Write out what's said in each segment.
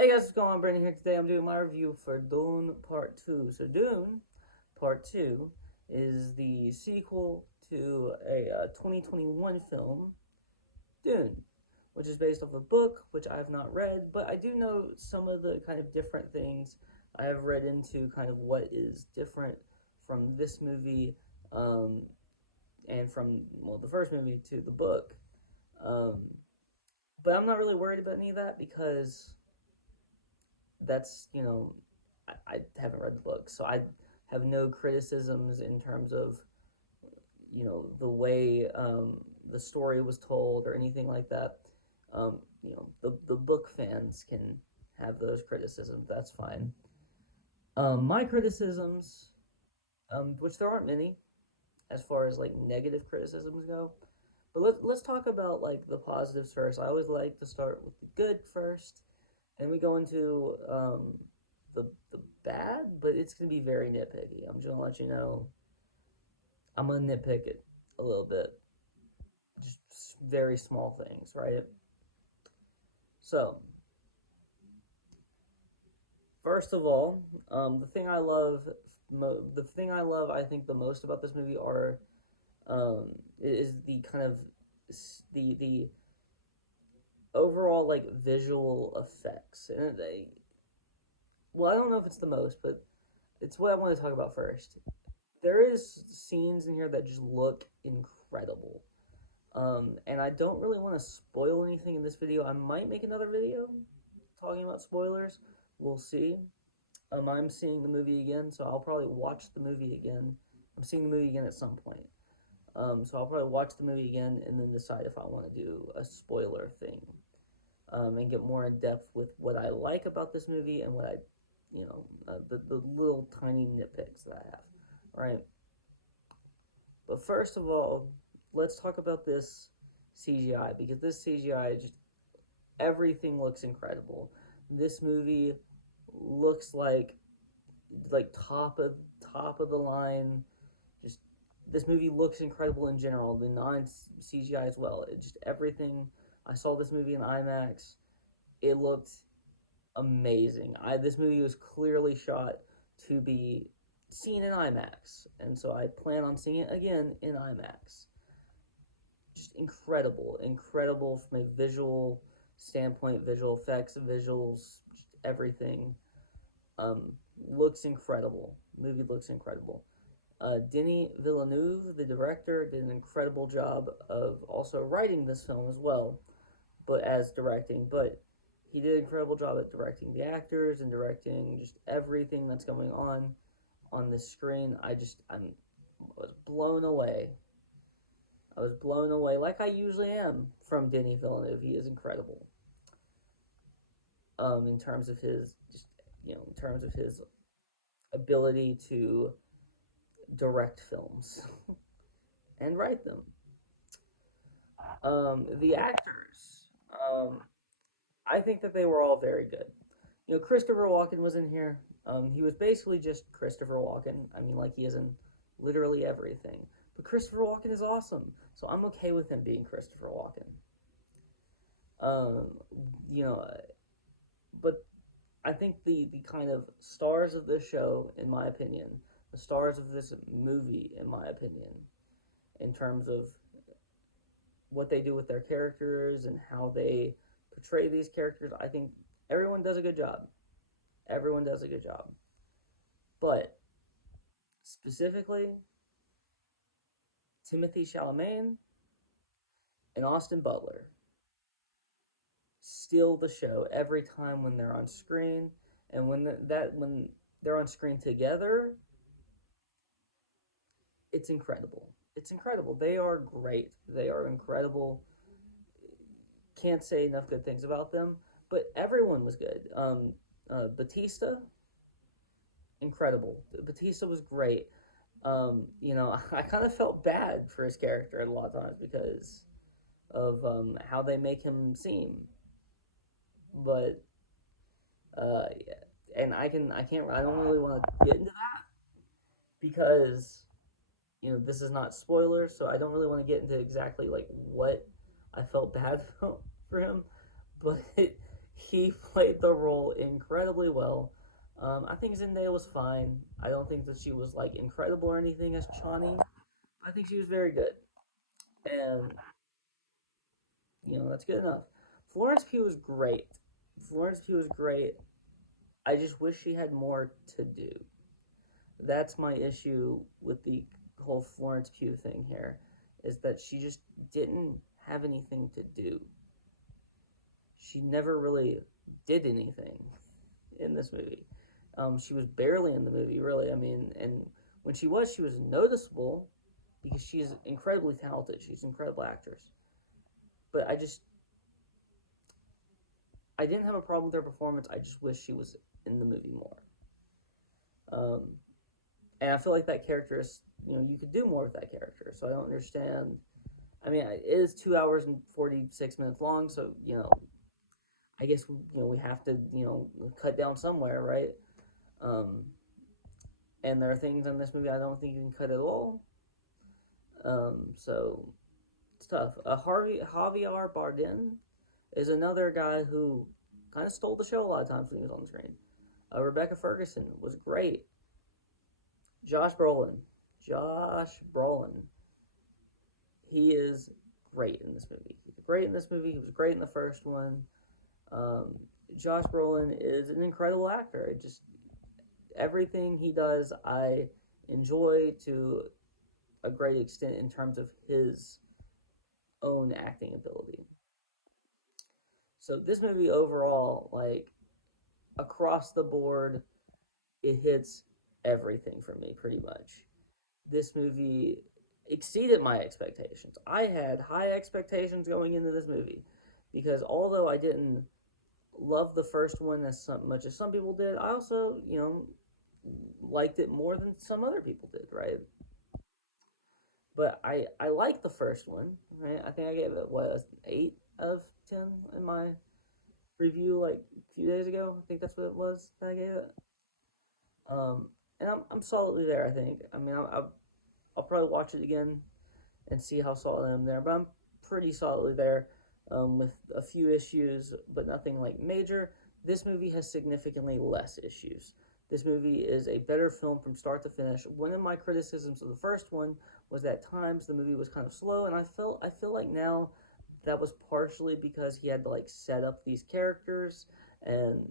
Hey guys, what's going on? Brandon here. Today I'm doing my review for Dune Part 2. So, Dune Part 2 is the sequel to a 2021 film, Dune, which is based off a book, which I have not read, but I do know some of the kind of different things I have read into, kind of what is different from this movie um, and from, well, the first movie to the book. Um, but I'm not really worried about any of that because I haven't read the book, so I have no criticisms in terms of the way the story was told or anything like that. The book fans can have those criticisms. That's fine. My criticisms, which there aren't many, as far as like negative criticisms go. But let's talk about like the positives first. I always like to start with the good first, and we go into the bad, but it's gonna be very nitpicky. I'm just gonna let you know. I'm gonna nitpick it a little bit, just very small things, right? So first of all, the thing I love, I think the most about this movie are is the kind of the overall like visual effects, and well, I don't know if it's the most, but it's what I want to talk about first. There is scenes in here that just look incredible. And I don't really want to spoil anything in this video. I might make another video talking about spoilers. We'll see. I'm seeing the movie again, so I'll probably watch the movie again. I'm seeing the movie again at some point. So I'll probably watch the movie again and then decide if I want to do a spoiler thing. And get more in depth with what I like about this movie and what the little tiny nitpicks that I have. Right. But first of all, let's talk about this CGI because this CGI just everything looks incredible. This movie looks like top of the line. Just this movie looks incredible in general. The non CGI as well. It just everything. I saw this movie in IMAX. It looked amazing. This movie was clearly shot to be seen in IMAX, and so I plan on seeing it again in IMAX. Just incredible, incredible from a visual standpoint, visual effects, visuals, everything. Um, Looks incredible. Movie looks incredible. Denis Villeneuve, the director, did an incredible job of also writing this film as well, but as directing. But he did an incredible job at directing the actors and directing just everything that's going on the screen. I was blown away. I was blown away, like I usually am from Denis Villeneuve. He is incredible. In terms of his in terms of his ability to direct films and write them. The actors, I think that they were all very good. Christopher Walken was in here. He was basically just Christopher Walken. I mean, like he is in literally everything. But Christopher Walken is awesome, so I'm okay with him being Christopher Walken. Um, you know, but I think the kind of stars of this show, in my opinion, the stars of this movie, in my opinion, in terms of what they do with their characters and how they portray these characters, I think everyone does a good job. Everyone does a good job. But specifically, Timothy Chalamet and Austin Butler steal the show every time when they're on screen, and when they're on screen together, it's incredible. It's incredible. They are great. They are incredible. Can't say enough good things about them. But everyone was good. Batista, incredible. Batista was great. I kind of felt bad for his character a lot of times because of how they make him seem. But and I don't really want to get into that because this is not spoilers, so I don't really want to get into exactly like what I felt bad for him. But he played the role incredibly well. I think Zendaya was fine. I don't think that she was like incredible or anything as Chani. I think she was very good, and that's good enough. Florence Pugh was great. Florence Pugh was great. I just wish she had more to do. That's my issue with the whole Florence Pugh thing here, is that she just didn't have anything to do. She never really did anything in this movie. She was barely in the movie, really. I mean, and when she was noticeable because she's incredibly talented. She's an incredible actress. But I didn't have a problem with her performance. I just wish she was in the movie more. Um, and I feel like that character is, you could do more with that character. So I don't understand. I mean, it is 2 hours and 46 minutes long. So I guess we have to cut down somewhere, right? Um, and there are things in this movie I don't think you can cut at all. So it's tough. Javier Bardem is another guy who kind of stole the show a lot of times when he was on the screen. Rebecca Ferguson was great. Josh Brolin. Josh Brolin. He is great in this movie. He's great in this movie. He was great in the first one. Um, Josh Brolin is an incredible actor. Just everything he does, I enjoy to a great extent in terms of his own acting ability. So this movie overall, like across the board, it hits everything for me pretty much. This movie exceeded my expectations. I had high expectations going into this movie because although I didn't love the first one as much as some people did, I also, liked it more than some other people did, right? But I like the first one, right? I think I gave it what, 8 out of 10 in my review like a few days ago. I think that's what it was that I gave it. Um, and I'm solidly there. I think. I mean, I'll probably watch it again and see how solid I'm there, but I'm pretty solidly there, with a few issues, but nothing like major. This movie has significantly less issues. This movie is a better film from start to finish. One of my criticisms of the first one was that at times the movie was kind of slow, and I feel like now that was partially because he had to like set up these characters, and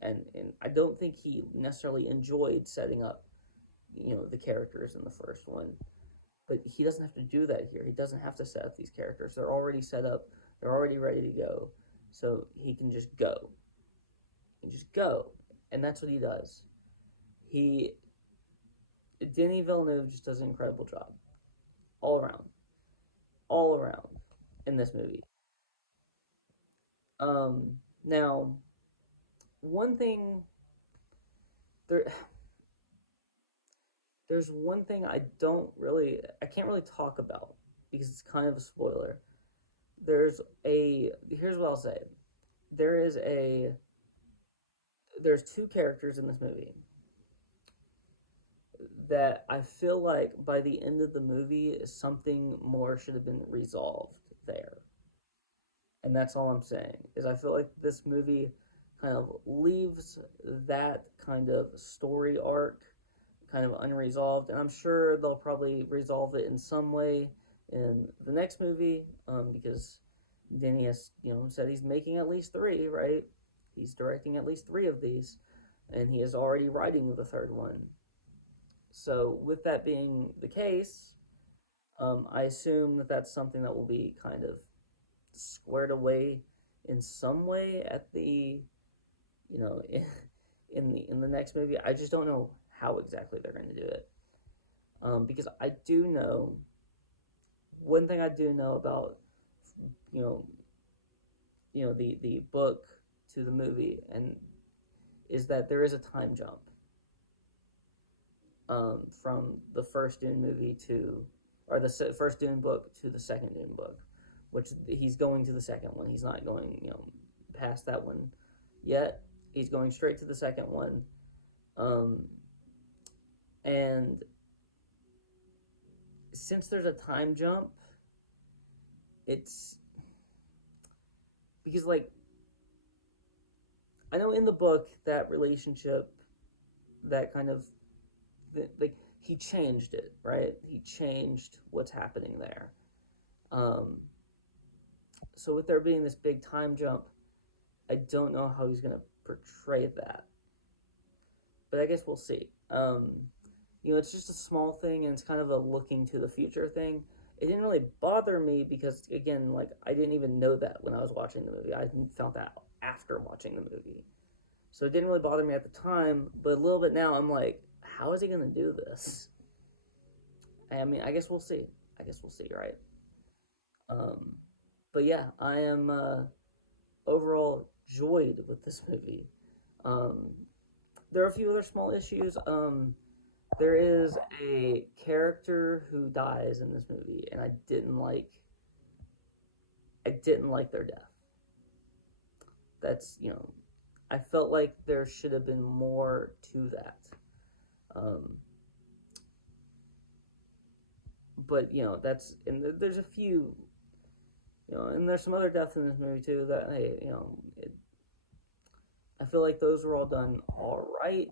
and I don't think he necessarily enjoyed setting up the characters in the first one, but he doesn't have to do that here. He doesn't have to set up these characters. They're already set up. They're already ready to go. So he can just go. He can just go. And that's what he does. He Denis Villeneuve just does an incredible job. All around. All around in this movie. Now one thing there there's one thing I can't really talk about because it's kind of a spoiler. Here's what I'll say. There is a there's two characters in this movie that I feel like by the end of the movie something more should have been resolved there. And that's all I'm saying. Is I feel like this movie kind of leaves that kind of story arc kind of unresolved, and I'm sure they'll probably resolve it in some way in the next movie, because Denny has said he's making at least three, right? He's directing at least three of these, and he is already writing the third one. So with that being the case, I assume that that's something that will be kind of squared away in some way at the you know in the next movie. I just don't know how exactly they're going to do it, because I do know one thing I do know about you know the book to the movie, and is that there is a time jump, from the first Dune movie to or the first Dune book to the second Dune book, which he's going to the second one. He's not going past that one yet. He's going straight to the second one, um, and since there's a time jump, it's because like I know in the book that relationship, that kind of like he changed it, right? He changed what's happening there. Um, so with there being this big time jump, I don't know how he's going to portray that, but I guess we'll see. It's just a small thing, and it's kind of a looking to the future thing. It didn't really bother me because, again, like I didn't even know that when I was watching the movie. I found that out after watching the movie, so it didn't really bother me at the time. But a little bit now, I'm like, how is he going to do this? I mean, I guess we'll see. I guess we'll see, right? Um, but yeah, I am overall joyed with this movie. Um, there are a few other small issues. There is a character who dies in this movie, and I didn't like. I didn't like their death. That's. I felt like there should have been more to that. Um, but that's and there's a few. And there's some other deaths in this movie too that hey, I feel like those were all done all right.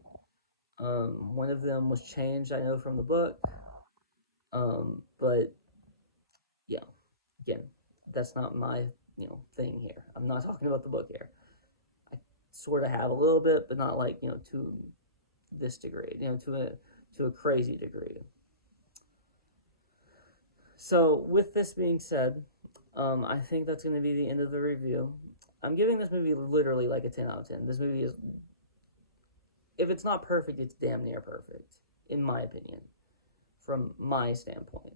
One of them was changed, I know, from the book. But yeah, again, that's not my thing here. I'm not talking about the book here. I sort of have a little bit, but not like to this degree. To a crazy degree. So with this being said, I think that's going to be the end of the review. I'm giving this movie literally like a 10 out of 10. This movie is, if it's not perfect, it's damn near perfect, in my opinion, from my standpoint.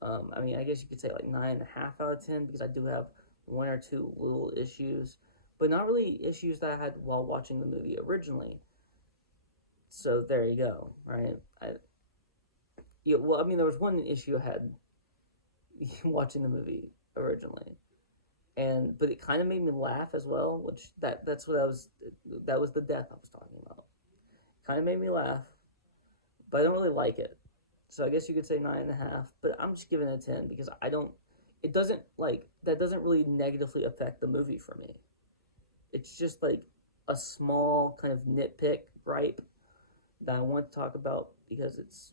I mean, I guess you could say like 9.5 out of 10 because I do have one or two little issues, but not really issues that I had while watching the movie originally. So there you go, right? Well, I mean, there was one issue I had watching the movie originally, but it kind of made me laugh as well, which that's what I was. That was the death I was talking about. Kind of made me laugh, but I don't really like it. So I guess you could say 9.5, but I'm just giving it a 10 because I don't. It doesn't like that doesn't really negatively affect the movie for me. It's just like a small kind of nitpick gripe that I want to talk about because it's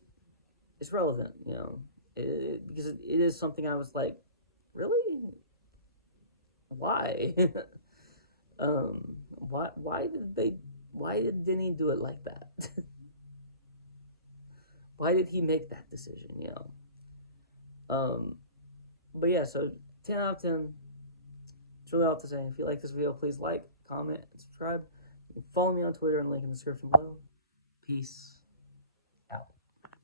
relevant, because it is something I was like, really, why, um, why did Denny do it like that? Why did he make that decision? Um, but yeah, so 10 out of 10. It's really all to say. If you like this video, please like, comment, and subscribe. You can follow me on Twitter and link in the description below. Peace out.